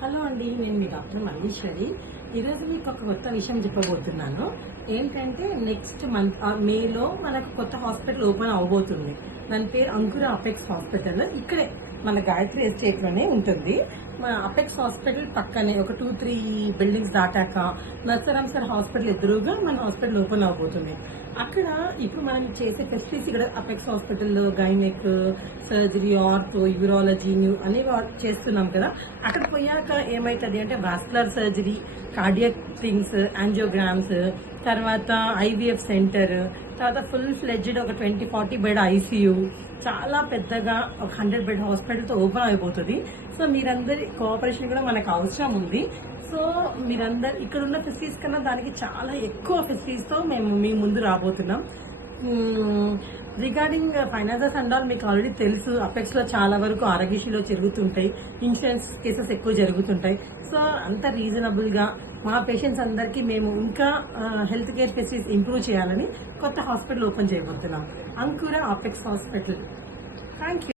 Hello అండి, నేను మీ doctor Malleswari. ఈరోజు మీకు ఒక కొత్త విషయం చెప్పబోతున్నాను. ఏంటంటే నెక్స్ట్ మంత్ మేలో మనకు కొత్త హాస్పిటల్ ఓపెన్ అవబోతుంది. దాని పేరు అంకుర అపెక్స్ హాస్పిటల్. ఇక్కడే మన గాయత్రి ఎస్టేట్ లోనే ఉంటుంది. మన అపెక్స్ హాస్పిటల్ పక్కనే ఒక 2-3 బిల్డింగ్స్ దాటాక నర్సరామ్ సార్ హాస్పిటల్ ఎదురుగా మన హాస్పిటల్ ఓపెన్ అవబోతుంది. అక్కడ ఇప్పుడు మనం చేసే ఫెసిలిటీస్ ఇక్కడ అపెక్స్ హాస్పిటల్లో గైనెక్ సర్జరీ, ఆర్థో, యూరాలజీ అన్ని చేస్తున్నాం కదా. అక్కడ పోయాక ఏమవుతుంది అంటే vascular surgery, cardiac things, angiograms, తర్వాత ఐవీఎఫ్ సెంటర్, తర్వాత ఫుల్ ఫ్లెడ్జ్డ్ ఒక 20-40 బెడ్ ఐసీయూ, చాలా పెద్దగా ఒక 100 బెడ్ హాస్పిటల్తో ఓపెన్ అయిపోతుంది. సో మీరందరి కోఆపరేషన్ కూడా మనకు అవసరం ఉంది. సో మీరందరు ఇక్కడ ఉన్న ఫెసిలిటీస్ కన్నా దానికి చాలా ఎక్కువ ఫెసిలిటీస్తో మేము మీ ముందు రాబోతున్నాం. రిగార్డింగ్ ఫైనాన్సెస్ అండ్ ఆల్ మీకు ఆల్రెడీ తెలుసు. అపెక్స్ లో చాలా వరకు ఆరోగ్యశ్రీలో జరుగుతుంటాయి, ఇన్సూరెన్స్ కేసెస్ ఎక్కువ జరుగుతుంటాయి. సో అంత రీజనబుల్ గా మా పేషెంట్స్ అందరికీ మేము ఇంకా హెల్త్ కేర్ ఫెసిలిటీస్ ఇంప్రూవ్ చేయాలని కొత్త హాస్పిటల్ ఓపెన్ చేయబోతున్నాం, అంకుర అపెక్స్ హాస్పిటల్. Thank you.